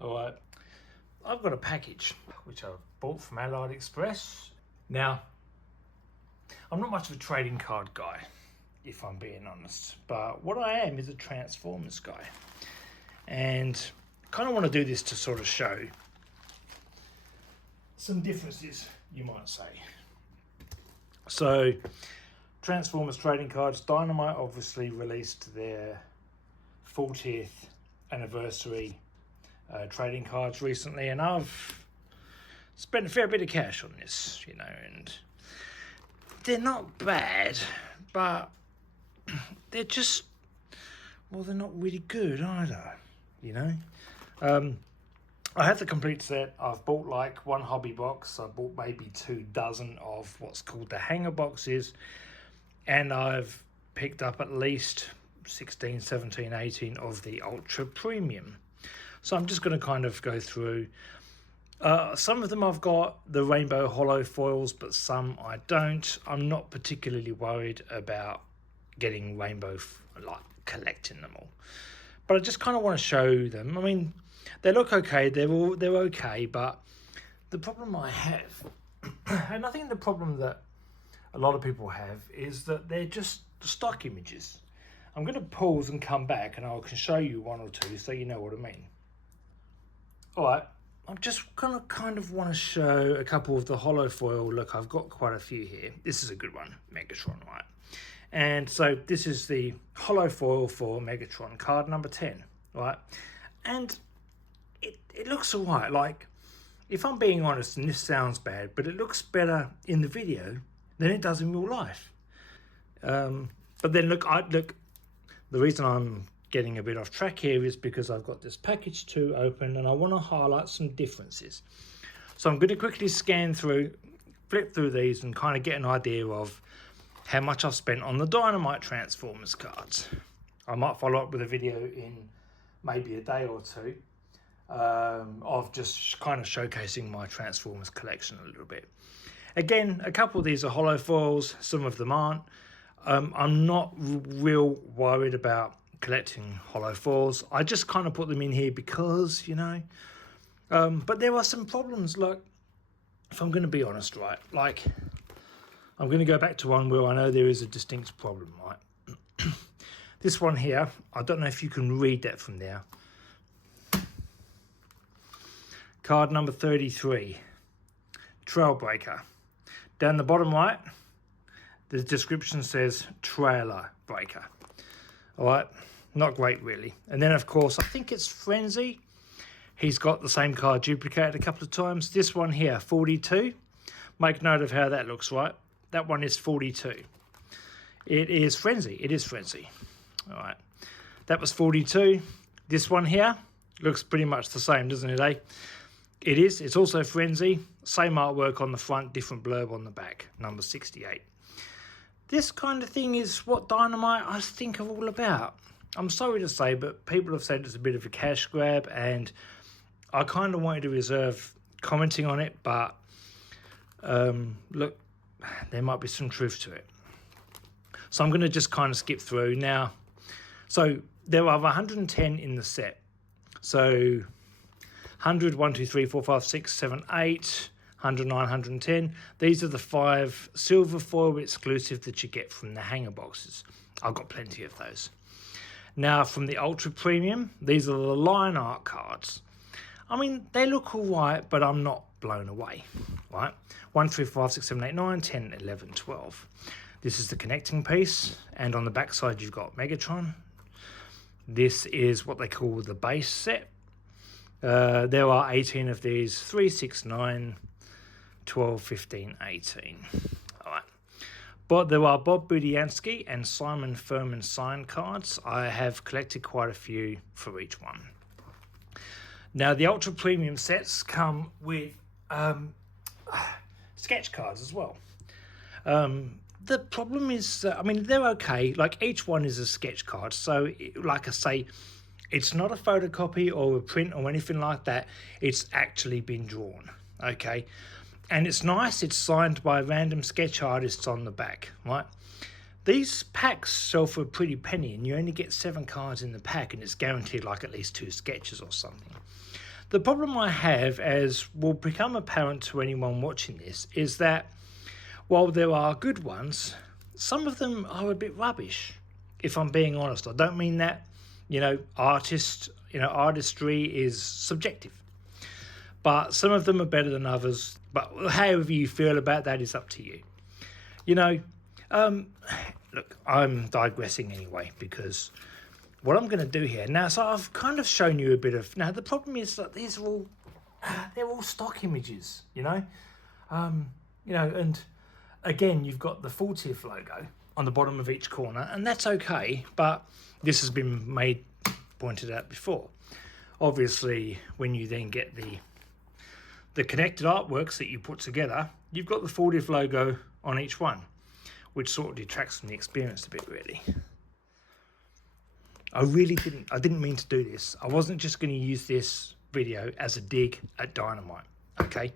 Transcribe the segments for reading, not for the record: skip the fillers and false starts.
Alright, I've got a package which I've bought from AliExpress. Now, I'm not much of a trading card guy, if I'm being honest, but what I am is a Transformers guy. And I kind of want to do this to sort of show some differences, you might say. So, Transformers trading cards, Dynamite obviously released their 40th anniversary trading cards recently, and I've spent a fair bit of cash on this, you know, and they're not bad, but they're just, well, they're not really good either, you know. I have the complete set. I've bought like one hobby box. I bought maybe 24 of what's called the hanger boxes, and I've picked up at least 16, 17, 18 of the ultra premium. So I'm just going to kind of go through. Some of them I've got the rainbow hollow foils, but some I don't. I'm not particularly worried about getting rainbow, like collecting them all. But I just kind of want to show them. I mean, they look okay. They're okay, but the problem I have, and I think the problem that a lot of people have, is that they're just stock images. I'm going to pause and come back, and I can show you one or two so you know what I mean. Alright, I'm just gonna kind of want to show a couple of the hollow foil. Look, I've got quite a few here. This is a good one, Megatron, right? And so this is the hollow foil for Megatron, card number 10, right? And it looks alright. Like, if I'm being honest, and this sounds bad, but it looks better in the video than it does in real life. But then look, the reason I'm getting a bit off track here is because I've got this package 2 open and I want to highlight some differences. So I'm going to quickly scan through, flip through these and kind of get an idea of how much I've spent on the Dynamite Transformers cards. I might follow up with a video in maybe a day or two of just kind of showcasing my Transformers collection a little bit. Again, a couple of these are hollow foils, some of them aren't. I'm not real worried about collecting hollow foils. I just kind of put them in here because, you know, but there are some problems. Like, if I'm going to be honest, right, like, I'm going to go back to one where I know there is a distinct problem, right? This one here, I don't know if you can read that from there. Card number 33, Trailbreaker. Down the bottom right, the description says trailer breaker. All right, not great really. And then of course, I think it's Frenzy. He's got the same card duplicated a couple of times. This one here, 42. Make note of how that looks, right? That one is 42. It is Frenzy. It is Frenzy. All right, that was 42. This one here looks pretty much the same, doesn't it, eh? It is. It's also Frenzy. Same artwork on the front, different blurb on the back. Number 68. This kind of thing is what Dynamite, I think, are all about. I'm sorry to say, but people have said it's a bit of a cash grab, and I kind of wanted to reserve commenting on it, but look, there might be some truth to it. So I'm going to just kind of skip through now. So there are 110 in the set. So 100, 1, 2, 3, 4, 5, 6, 7, 8... 109, 110. These are the 5 silver foil exclusive that you get from the hanger boxes. I've got plenty of those. Now, from the ultra premium, these are the line art cards. I mean, they look all right, but I'm not blown away, right? 1, 3, 5, 6, 7, 8, 9, 10, 11, 12. This is the connecting piece, and on the back side, you've got Megatron. This is what they call the base set. There are 18 of these, 3, 6, 9, 12, 15, 18. All right. But there are Bob Budiansky and Simon Furman signed cards. I have collected quite a few for each one. Now, the ultra premium sets come with sketch cards as well. The problem is, I mean, they're okay. Like, each one is a sketch card. So, like I say, it's not a photocopy or a print or anything like that. It's actually been drawn, okay? And it's nice. It's signed by random sketch artists on the back, right? These packs sell for a pretty penny, and you only get 7 cards in the pack, and it's guaranteed like at least 2 sketches or something. The problem I have, as will become apparent to anyone watching this, is that while there are good ones, some of them are a bit rubbish, if I'm being honest. I don't mean that, artistry is subjective. But some of them are better than others. But however you feel about that is up to you. Look, I'm digressing anyway, because what I'm going to do here now, so I've kind of shown you a bit of. Now the problem is that these are they're all stock images, and again you've got the 40th logo on the bottom of each corner, and that's okay. But this has been pointed out before. Obviously, when you then get the connected artworks that you put together, you've got the 40th logo on each one, which sort of detracts from the experience a bit, really. I didn't mean to do this. I wasn't just going to use this video as a dig at Dynamite, okay?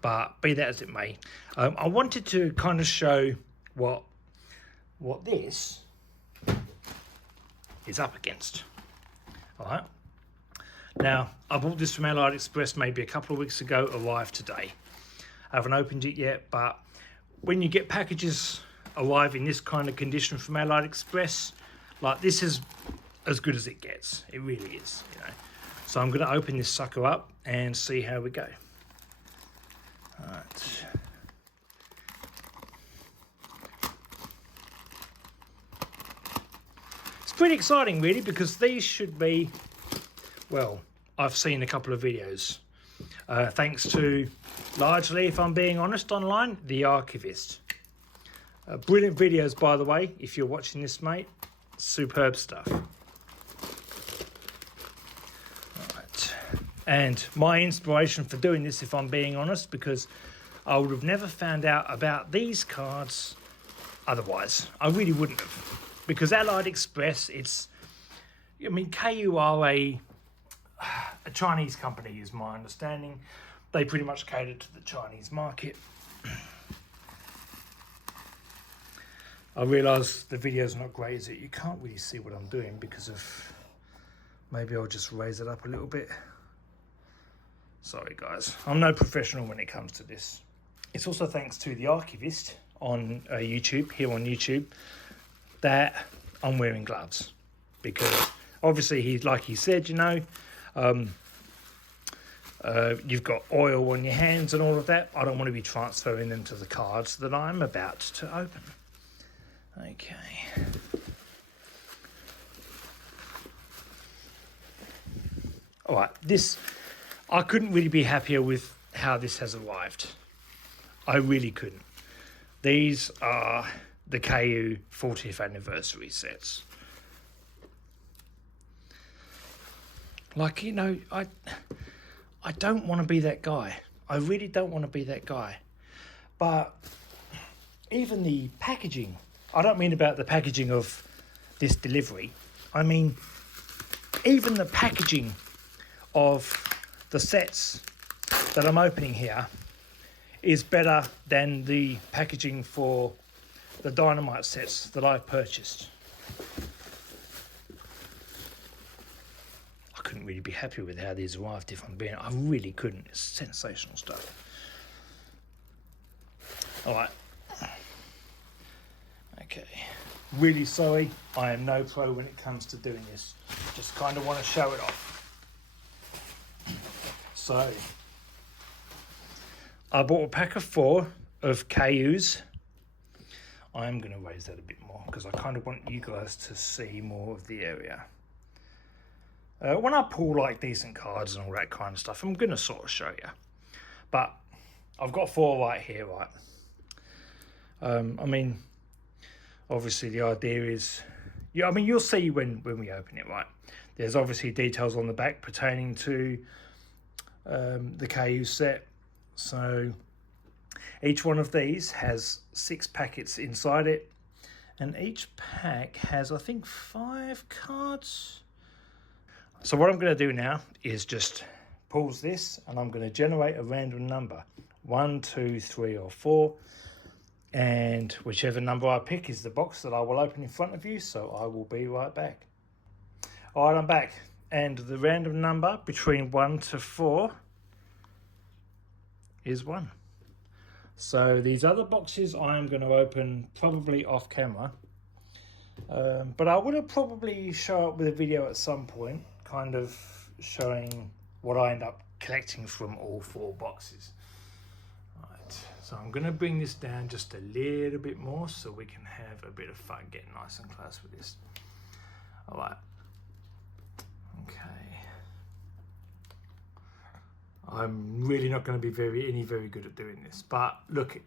But be that as it may, I wanted to kind of show what this is up against. All right. Now, I bought this from AliExpress maybe a couple of weeks ago, arrived today. I haven't opened it yet, but when you get packages arrive in this kind of condition from AliExpress, like, this is as good as it gets. It really is, So I'm going to open this sucker up and see how we go. All right. It's pretty exciting, really, because these should be, well, I've seen a couple of videos. Thanks to, largely, if I'm being honest, online, The Archivist. Brilliant videos, by the way, if you're watching this, mate. Superb stuff. Right. And my inspiration for doing this, if I'm being honest, because I would have never found out about these cards otherwise. I really wouldn't have. Because AliExpress, Kayou are a Chinese company, is my understanding. They pretty much cater to the Chinese market. I realise the video's not great, is it? You can't really see what I'm doing because of... Maybe I'll just raise it up a little bit. Sorry, guys. I'm no professional when it comes to this. It's also thanks to The Archivist on YouTube, that I'm wearing gloves. Because, obviously, like he said, you've got oil on your hands and all of that. I don't want to be transferring them to the cards that I'm about to open. Okay. All right, I couldn't really be happier with how this has arrived. I really couldn't. These are the Kayou 40th anniversary sets. Like, I don't want to be that guy. I really don't want to be that guy. But even the packaging, I don't mean about the packaging of this delivery. I mean, even the packaging of the sets that I'm opening here is better than the packaging for the Dynamite sets that I've purchased. I couldn't really be happy with how these arrived, if I'm being... I really couldn't. It's sensational stuff. All right. Okay. Really sorry. I am no pro when it comes to doing this. Just kind of want to show it off. So, I bought a pack of 4 of Kayous. I am going to raise that a bit more because I kind of want you guys to see more of the area. When I pull like decent cards and all that kind of stuff, I'm going to sort of show you. But I've got 4 right here, right? Obviously the idea is, you'll see when we open it, right? There's obviously details on the back pertaining to the Kayou set. So each one of these has 6 packets inside it, and each pack has, I think, 5 cards. So what I'm going to do now is just pause this, and I'm going to generate a random number, 1, 2, 3 or 4, and whichever number I pick is the box that I will open in front of you. So I will be right back. All right, I'm back. and the random number between 1 to 4 is 1. So these other boxes I am going to open probably off camera, but I will probably show up with a video at some point, kind of showing what I end up collecting from all 4 boxes. Right, so I'm going to bring this down just a little bit more so we can have a bit of fun getting nice and close with this. All right. Okay. I'm really not going to be very good at doing this, but look,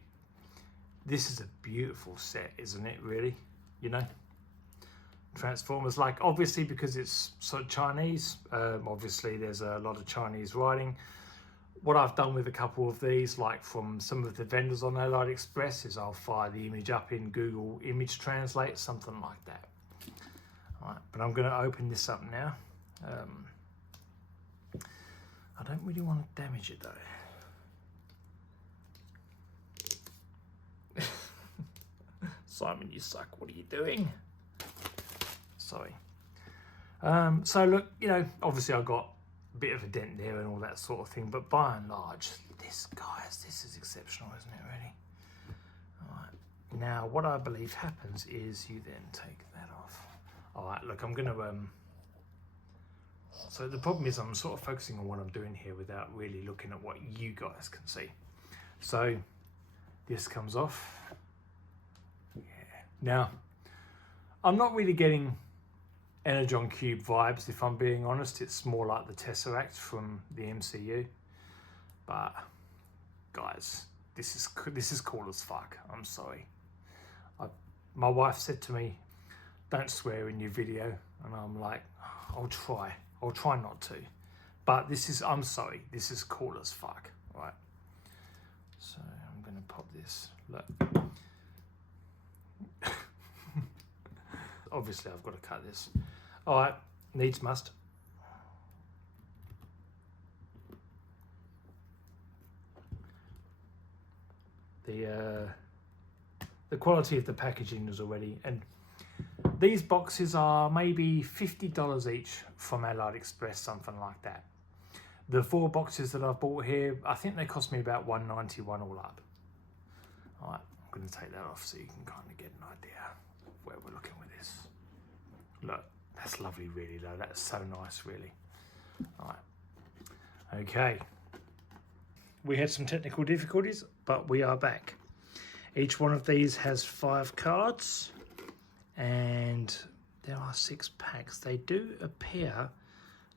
this is a beautiful set, isn't it? Really, you know, Transformers. Like, obviously because it's so Chinese, obviously there's a lot of Chinese writing. What I've done with a couple of these, like from some of the vendors on AliExpress, is I'll fire the image up in Google Image Translate, something like that. All right, but I'm going to open this up now. I don't really want to damage it though. Simon, you suck. What are you doing? Sorry. So look, you know, obviously I got a bit of a dent there and all that sort of thing, but by and large, this is exceptional, isn't it, really? All right. Now, what I believe happens is you then take that off. All right, look, I'm going to... So the problem is I'm sort of focusing on what I'm doing here without really looking at what you guys can see. So this comes off. Yeah. Now, I'm not really getting Energon Cube vibes, if I'm being honest. It's more like the Tesseract from the MCU. But guys, this is cool as fuck. I'm sorry. My wife said to me, "Don't swear in your video," and I'm like, I'll try not to. But I'm sorry, this is cool as fuck. Right. So I'm gonna pop this. Look. Obviously I've got to cut this. All right, needs must. The quality of the packaging is already, and these boxes are maybe $50 each from AliExpress, something like that. The 4 boxes that I've bought here, I think they cost me about $1.91 all up. All right, I'm going to take that off so you can kind of get an idea of where we're looking with this. Look, that's lovely, really, though. That's so nice, really. All right. Okay. We had some technical difficulties, but we are back. Each one of these has 5 cards. And there are 6 packs. They do appear,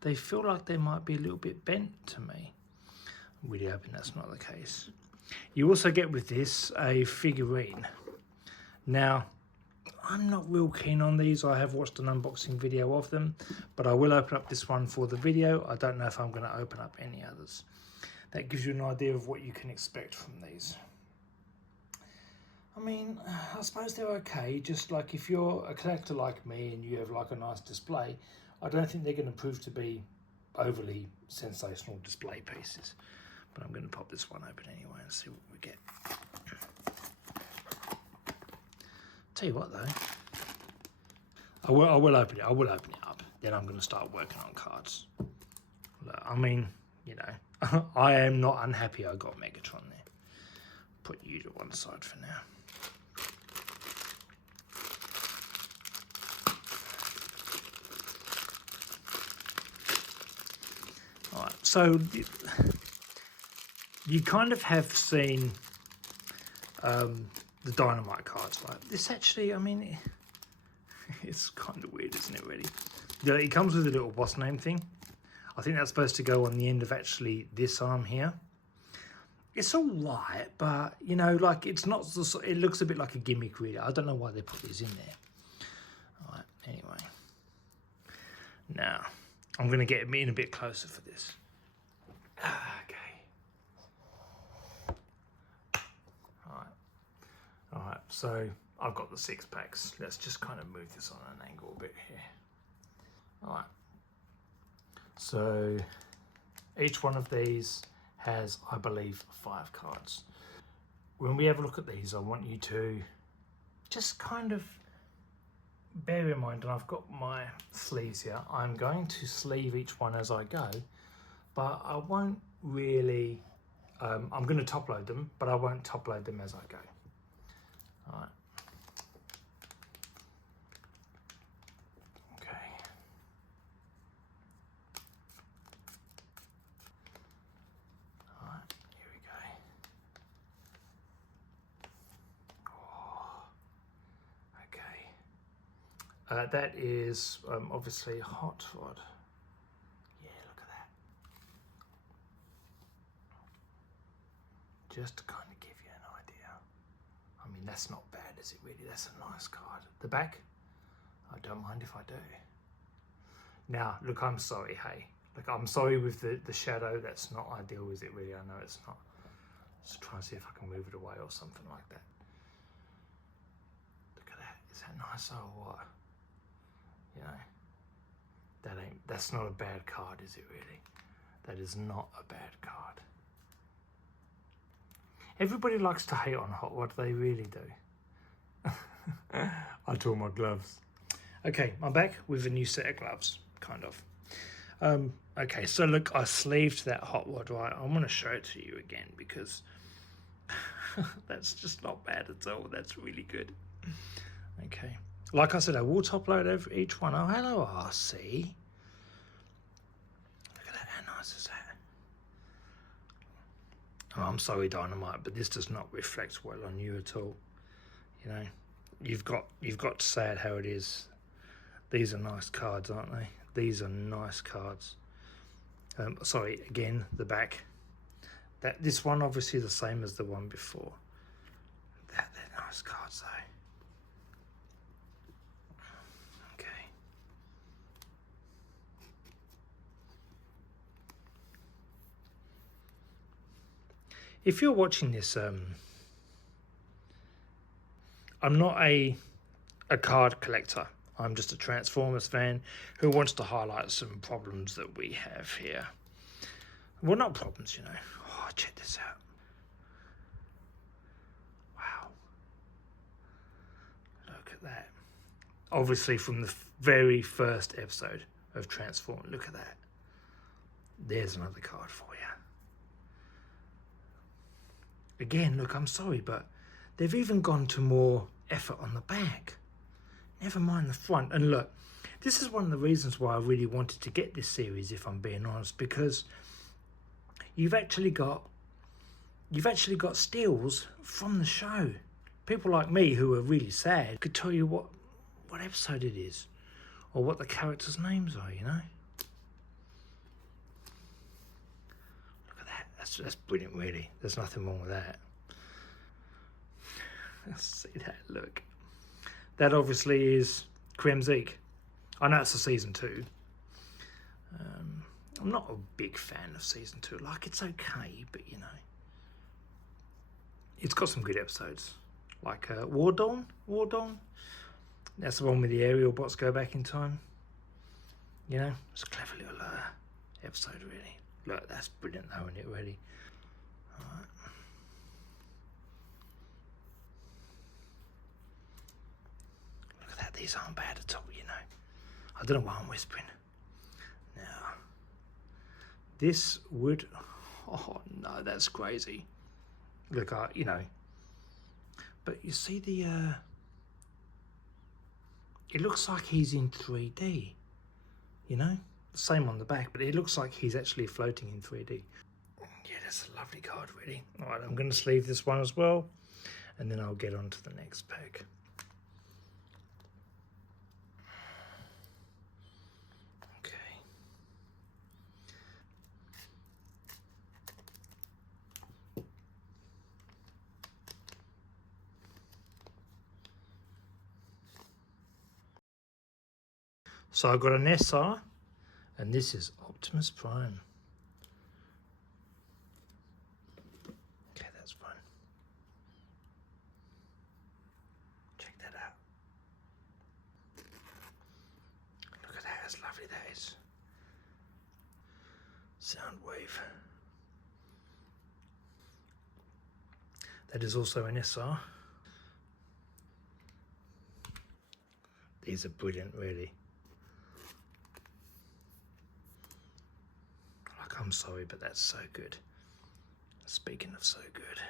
they feel like they might be a little bit bent to me. I'm really hoping that's not the case. You also get with this a figurine. Now, I'm not real keen on these. I have watched an unboxing video of them, but I will open up this one for the video. I don't know if I'm going to open up any others. That gives you an idea of what you can expect from these. I mean, I suppose they're okay. Just like if you're a collector like me and you have like a nice display, I don't think they're going to prove to be overly sensational display pieces. But I'm going to pop this one open anyway and see what we get. Tell you what though, I will open it. I will open it up. Then I'm going to start working on cards. Look, I mean, you know, I am not unhappy I got Megatron there. Put you to one side for now. All right, so you kind of have seen the Dynamite cards, right? This actually, I mean, it's kind of weird, isn't it, really? It comes with a little boss name thing. I think that's supposed to go on the end of actually this arm here. It's all right, but, you know, like, it's not, it looks a bit like a gimmick, really. I don't know why they put these in there. All right, anyway. Now, I'm going to get in a bit closer for this. Okay. All right, so I've got the 6 packs. Let's just kind of move this on an angle a bit here. All right. So each one of these has, I believe, 5 cards. When we have a look at these, I want you to just kind of bear in mind, and I've got my sleeves here, I'm going to sleeve each one as I go, but I won't really, I'm going to top load them, but I won't top load them as I go. All right. Okay. All right, here we go. Oh, okay. That is obviously hot rod. Yeah, look at that. Just to kind of give you an idea. I mean, that's not bad, is it really? That's a nice card. The back, I don't mind if I do. Now, look, I'm sorry, hey. Look, I'm sorry with the shadow. That's not ideal, is it really? I know it's not. Just try and see if I can move it away or something like that. Look at that. Is that nice or what? You know, that's not a bad card, is it really? That is not a bad card. Everybody likes to hate on hot rod, they really do. I tore my gloves. Okay, I'm back with a new set of gloves, kind of. Okay, so look, I sleeved that hot rod, right? I'm going to show it to you again because that's just not bad at all. That's really good. Okay, like I said, I will top load over each one. Oh, hello, RC. Look at that, how nice is that? Oh, I'm sorry, Dynamite, but this does not reflect well on you at all. You know, you've got to say it how it is. These are nice cards, aren't they? These are nice cards. Sorry, again, the back. This one obviously the same as the one before. They're nice cards though. Okay. If you're watching this, I'm not a card collector. I'm just a Transformers fan who wants to highlight some problems that we have here. Well, not problems, you know. Oh, check this out. Wow. Look at that. Obviously from the very first episode of Transformers. Look at that. There's another card for you. Again, look, I'm sorry, but they've even gone to more effort on the back. Never mind the front. And look, this is one of the reasons why I really wanted to get this series, if I'm being honest, because you've actually got steals from the show. People like me who are really sad could tell you what episode it is or what the characters' names are, you know. Look at that. That's brilliant, really. There's nothing wrong with that. See that? Look. That obviously is Kremzik. I know it's a season 2. I'm not a big fan of season 2. Like, it's okay, but you know, it's got some good episodes. Like War Dawn. That's the one with the aerial bots go back in time. You know, it's a clever little episode, really. Look, that's brilliant though, isn't it, really? All right. These aren't bad at all, you know. I don't know why I'm whispering. Now, this would... Oh, no, that's crazy. Look, you know. But you see the... It looks like he's in 3D. You know? Same on the back, but it looks like he's actually floating in 3D. Yeah, that's a lovely card, really. All right, I'm going to sleeve this one as well. And then I'll get on to the next pack. So I've got an SR, and this is Optimus Prime. Okay, that's fine. Check that out. Look at that, that's lovely, that is. Soundwave. That is also an SR. these are brilliant, really. Like, I'm sorry, but that's so good. Speaking of so good.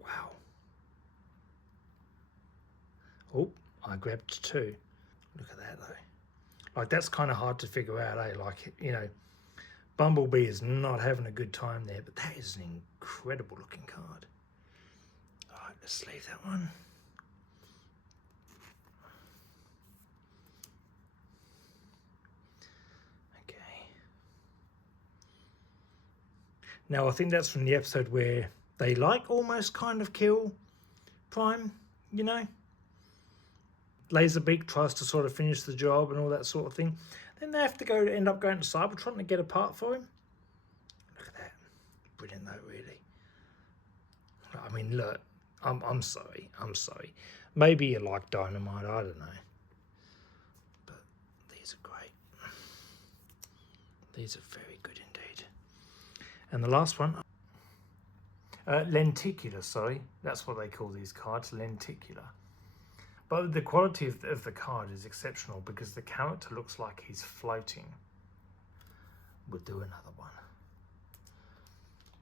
Wow. Oh, I grabbed two. Look at that, though. Like, that's kind of hard to figure out, eh? Like, you know, Bumblebee is not having a good time there, but that is an incredible looking card. All right, let's leave that one. Okay. Now, I think that's from the episode where they like almost kind of kill Prime, you know? Laserbeak tries to sort of finish the job and all that sort of thing. Then they have to end up going to Cybertron to get a part for him. Look at that. Brilliant though, really. I mean, look, I'm sorry. Maybe you like Dynamite, I don't know. But these are great. These are very good indeed. And the last one, lenticular, sorry. That's what they call these cards, lenticular. But the quality of the card is exceptional because the character looks like he's floating. We'll do another one.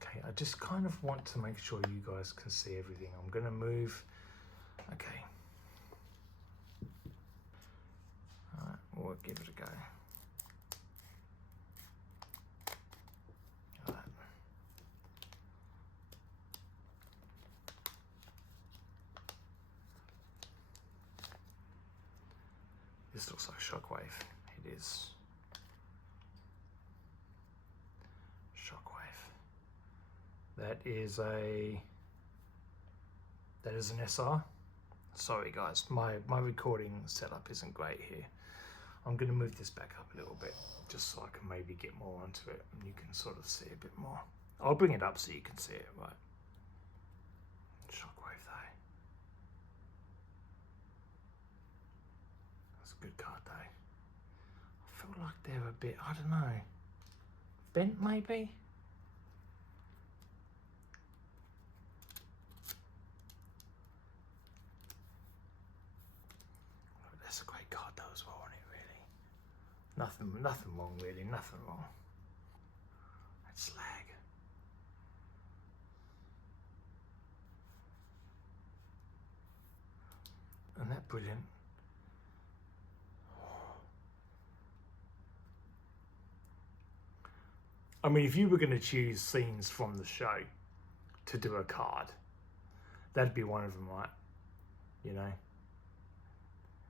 Okay, I just kind of want to make sure you guys can see everything. I'm going to move. Okay. All right, we'll give it a go. All right. This looks like Shockwave. It is. Shockwave. That is an SR. Sorry guys, my recording setup isn't great here. I'm going to move this back up a little bit just so I can maybe get more onto it and you can sort of see a bit more. I'll bring it up so you can see it, right? Shockwave though. That's a good card though. I feel like they're a bit, I don't know, bent maybe? That's a great card though as well, isn't it, really? Nothing wrong really, nothing wrong. That's slag. Isn't that brilliant? I mean, if you were going to choose scenes from the show to do a card, that'd be one of them, right? You know?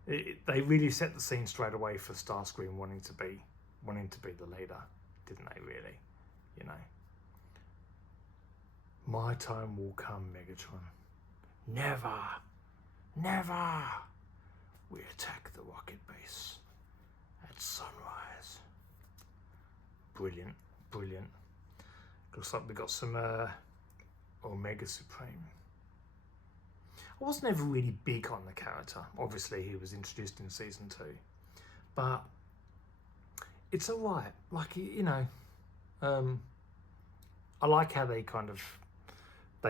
They really set the scene straight away for Starscream wanting to be the leader, didn't they? Really, you know. My time will come, Megatron. Never, never. We attack the rocket base at sunrise. Brilliant, brilliant. Looks like we got some Omega Supreme. I wasn't ever really big on the character. Obviously, he was introduced in season 2, but it's alright. Like, you know, I like how they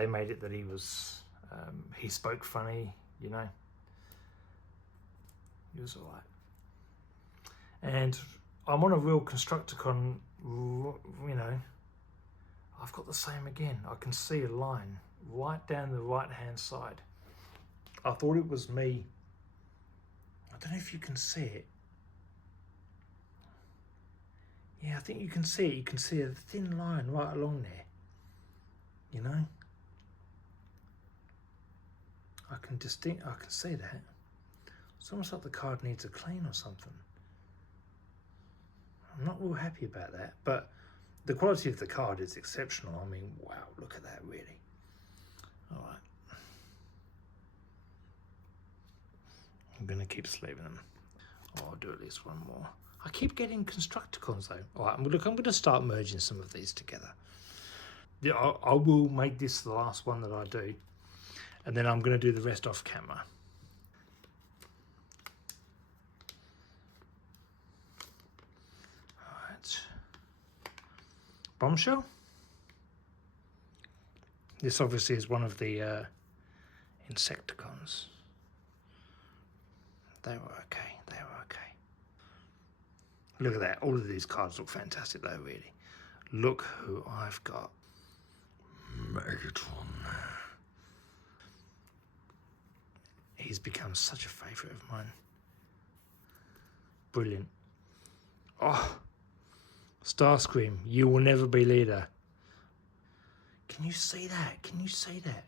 made it that he was, he spoke funny, you know. He was alright. And I'm on a real Constructicon, you know. I've got the same again. I can see a line right down the right hand side. I thought it was me. I don't know if you can see it. Yeah, I think you can see it. You can see a thin line right along there. You know? I can see that. It's almost like the card needs a clean or something. I'm not real happy about that, but the quality of the card is exceptional. I mean, wow, look at that, really. All right. I'm going to keep sleeving them. Oh, I'll do at least one more. I keep getting Constructicons though. All right, look, I'm going to start merging some of these together. Yeah, I will make this the last one that I do. And then I'm going to do the rest off camera. All right. Bombshell. This obviously is one of the Insecticons. They were okay. They were okay. Look at that. All of these cards look fantastic though, really. Look who I've got. Megatron. He's become such a favourite of mine. Brilliant. Oh, Starscream, you will never be leader. Can you see that? Can you see that?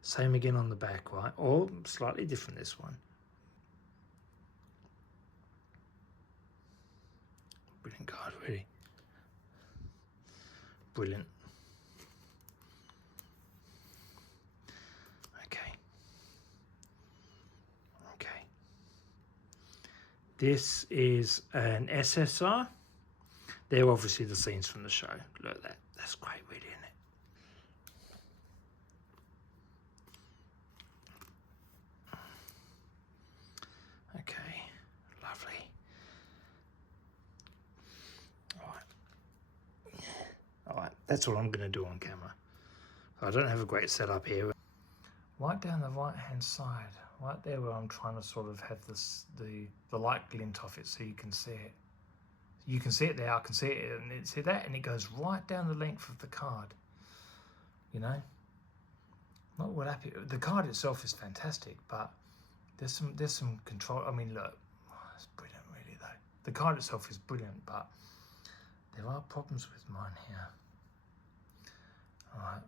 Same again on the back, right? Or slightly different this one. Brilliant card, really. Brilliant. Okay. Okay. This is an SSR. They're obviously the scenes from the show. Look at that. That's great, really, isn't it? Okay. Lovely. Alright, that's what I'm going to do on camera. I don't have a great setup here. Right down the right hand side, right there where I'm trying to sort of have this, the light glint off it so you can see it. You can see it there, I can see it, and see that, and it goes right down the length of the card. You know? Not what happened. The card itself is fantastic, but there's some control. I mean, look, it's brilliant, really, though. The card itself is brilliant, but there are problems with mine here. Alright,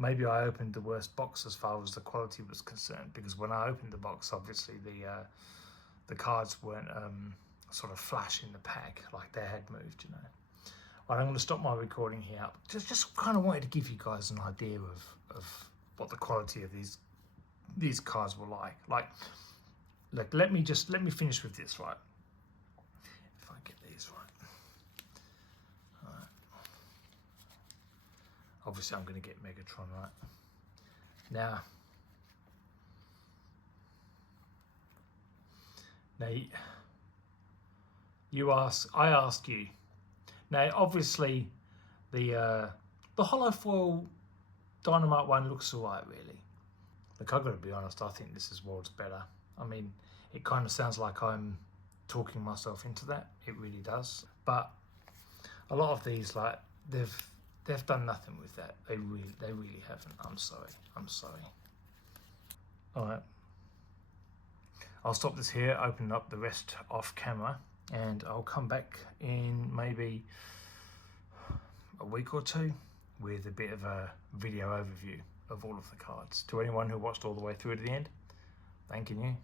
maybe I opened the worst box as far as the quality was concerned, because when I opened the box, obviously the cards weren't sort of flash in the pack like they had moved, you know. Right, I'm going to stop my recording here. Just kind of wanted to give you guys an idea of what the quality of these cards were like. Look, let me finish with this, right? If I get these right. Obviously, I'm going to get Megatron right. Now, I ask you. Now, obviously, the hollow foil Dynamite one looks alright, really. Look, I've got to be honest, I think this is worlds better. I mean, it kind of sounds like I'm talking myself into that. It really does. But a lot of these, like, they've done nothing with that. They really haven't. I'm sorry. Alright. I'll stop this here, open up the rest off camera, and I'll come back in maybe a week or two with a bit of a video overview of all of the cards. To anyone who watched all the way through to the end, thanking you.